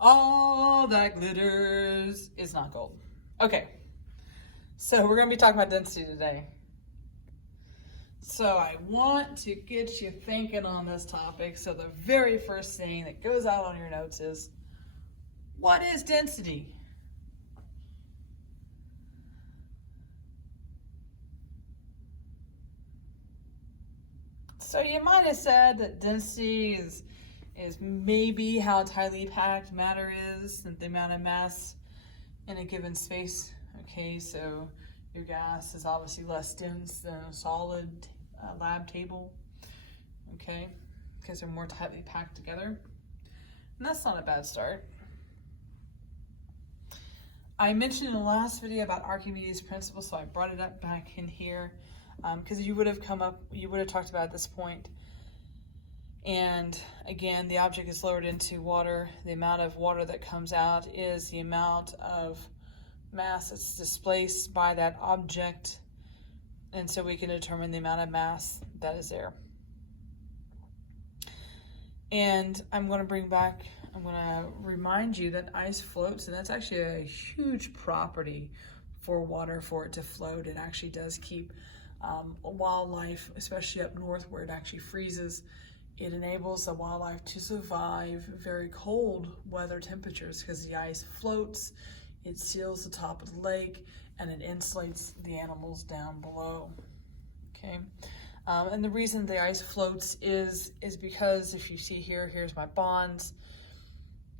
All that glitters is not gold. Okay, so we're going to be talking about density today. So I want to get you thinking on this topic. So the very first thing that goes out on your notes is, what is density? So you might have said that density is maybe how tightly packed matter is, the amount of mass in a given space. Okay, so your gas is obviously less dense than a solid lab table. Okay, because they're more tightly packed together. And that's not a bad start. I mentioned in the last video about Archimedes' principle, so I brought it up back in here because you would have talked about it at this point. And again, the object is lowered into water. The amount of water that comes out is the amount of mass that's displaced by that object. And so we can determine the amount of mass that is there. And I'm going to remind you that ice floats, and that's actually a huge property for water, for it to float. It actually does keep wildlife, especially up north where it actually freezes. It enables the wildlife to survive very cold weather temperatures because the ice floats, it seals the top of the lake, and it insulates the animals down below. Okay, and the reason the ice floats is because if you see here, here's my bonds.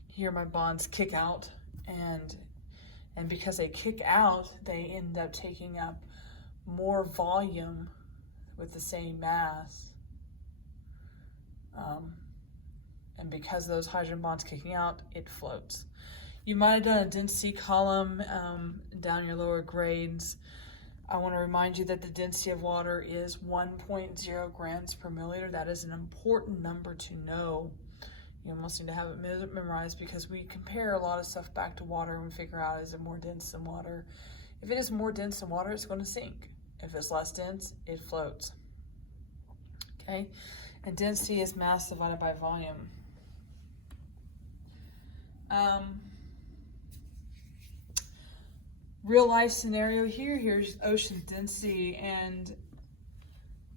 Here my bonds kick out, and because they kick out, they end up taking up more volume with the same mass. And because of those hydrogen bonds kicking out, it floats. You might have done a density column down your lower grades. I want to remind you that the density of water is 1.0 grams per milliliter. That is an important number to know. You almost need to have it memorized because we compare a lot of stuff back to water and we figure out, is it more dense than water? If it is more dense than water, it's going to sink. If it's less dense, it floats. Okay? And density is mass divided by volume. Real life scenario here, here's ocean density, and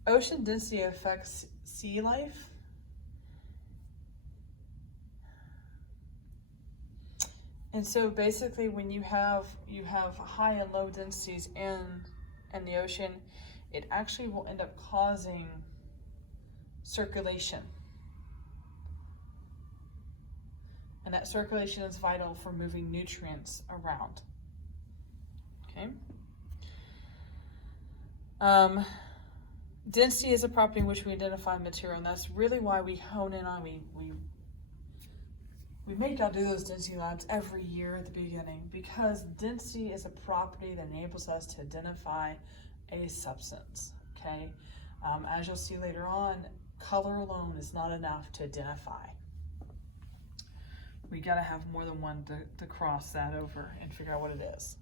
ocean density affects sea life. And so basically when you have high and low densities in the ocean, it actually will end up causing circulation. And that circulation is vital for moving nutrients around. Okay. Density is a property in which we identify material, and that's really why we hone in on, we make y'all do those density labs every year at the beginning, because density is a property that enables us to identify a substance. Okay. As you'll see later on, color alone is not enough to identify. We got to have more than one to cross that over and figure out what it is.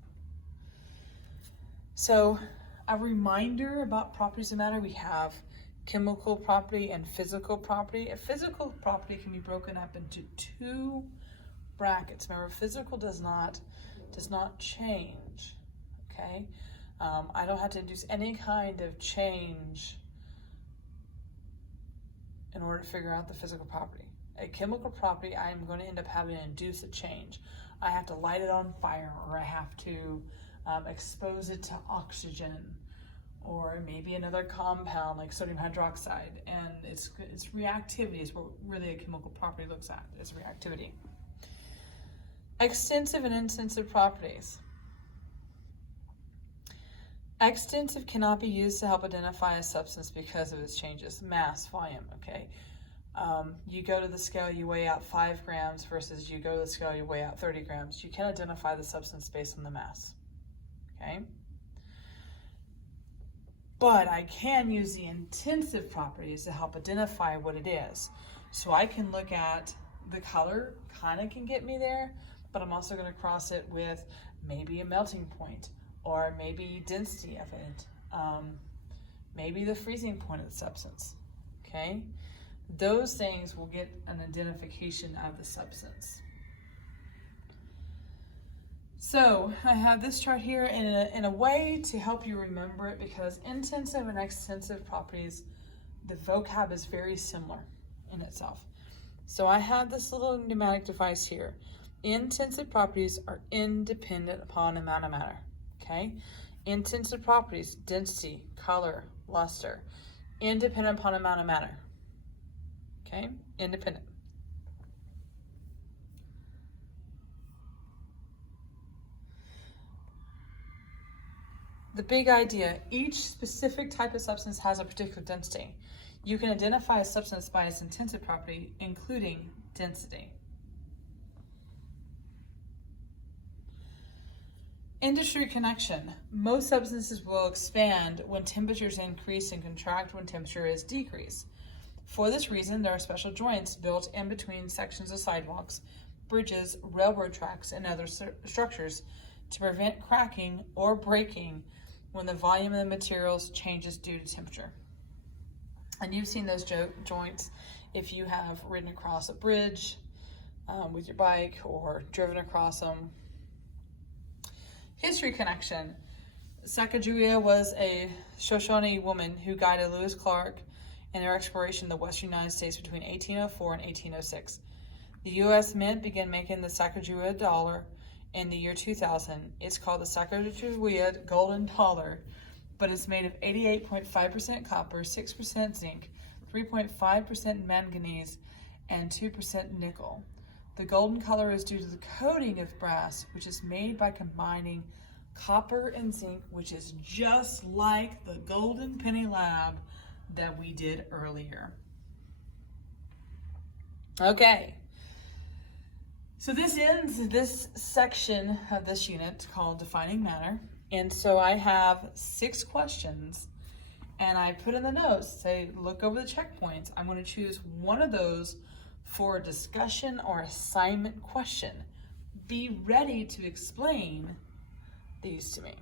So a reminder about properties of matter, we have chemical property and physical property. A physical property can be broken up into two brackets. Remember, physical does not change. Okay, I don't have to induce any kind of change in order to figure out the physical property. A chemical property, I am going to end up having to induce a change. I have to light it on fire, or I have to expose it to oxygen, or maybe another compound like sodium hydroxide, and it's reactivity is what really a chemical property looks at, is reactivity. Extensive and intensive properties. Extensive cannot be used to help identify a substance because of its changes. Mass, volume, okay? You go to the scale, you weigh out 5 grams versus you go to the scale, you weigh out 30 grams. You can identify the substance based on the mass, okay? But I can use the intensive properties to help identify what it is. So I can look at the color, kind of can get me there, but I'm also going to cross it with maybe a melting point, or maybe density of it, maybe the freezing point of the substance, okay? Those things will get an identification of the substance. So I have this chart here in a way to help you remember it, because intensive and extensive properties, the vocab is very similar in itself. So I have this little pneumatic device here. Intensive properties are independent upon amount of matter, okay? Intensive properties, density, color, luster, independent upon amount of matter, okay? Independent. The big idea, each specific type of substance has a particular density. You can identify a substance by its intensive property, including density. Industry connection. Most substances will expand when temperatures increase and contract when temperature is decreased. For this reason, there are special joints built in between sections of sidewalks, bridges, railroad tracks, and other structures to prevent cracking or breaking when the volume of the materials changes due to temperature. And you've seen those joints if you have ridden across a bridge with your bike or driven across them. History connection. Sacagawea was a Shoshone woman who guided Lewis Clark in their exploration of the western United States between 1804 and 1806. The U.S. Mint began making the Sacagawea dollar in the year 2000. It's called the Sacagawea Golden Dollar, but it's made of 88.5% copper, 6% zinc, 3.5% manganese, and 2% nickel. The golden color is due to the coating of brass, which is made by combining copper and zinc, which is just like the Golden Penny Lab that we did earlier. Okay, so this ends this section of this unit called Defining Matter. And so I have 6 questions, and I put in the notes, say, look over the checkpoints. I'm going to choose one of those for a discussion or assignment question. Be ready to explain these to me.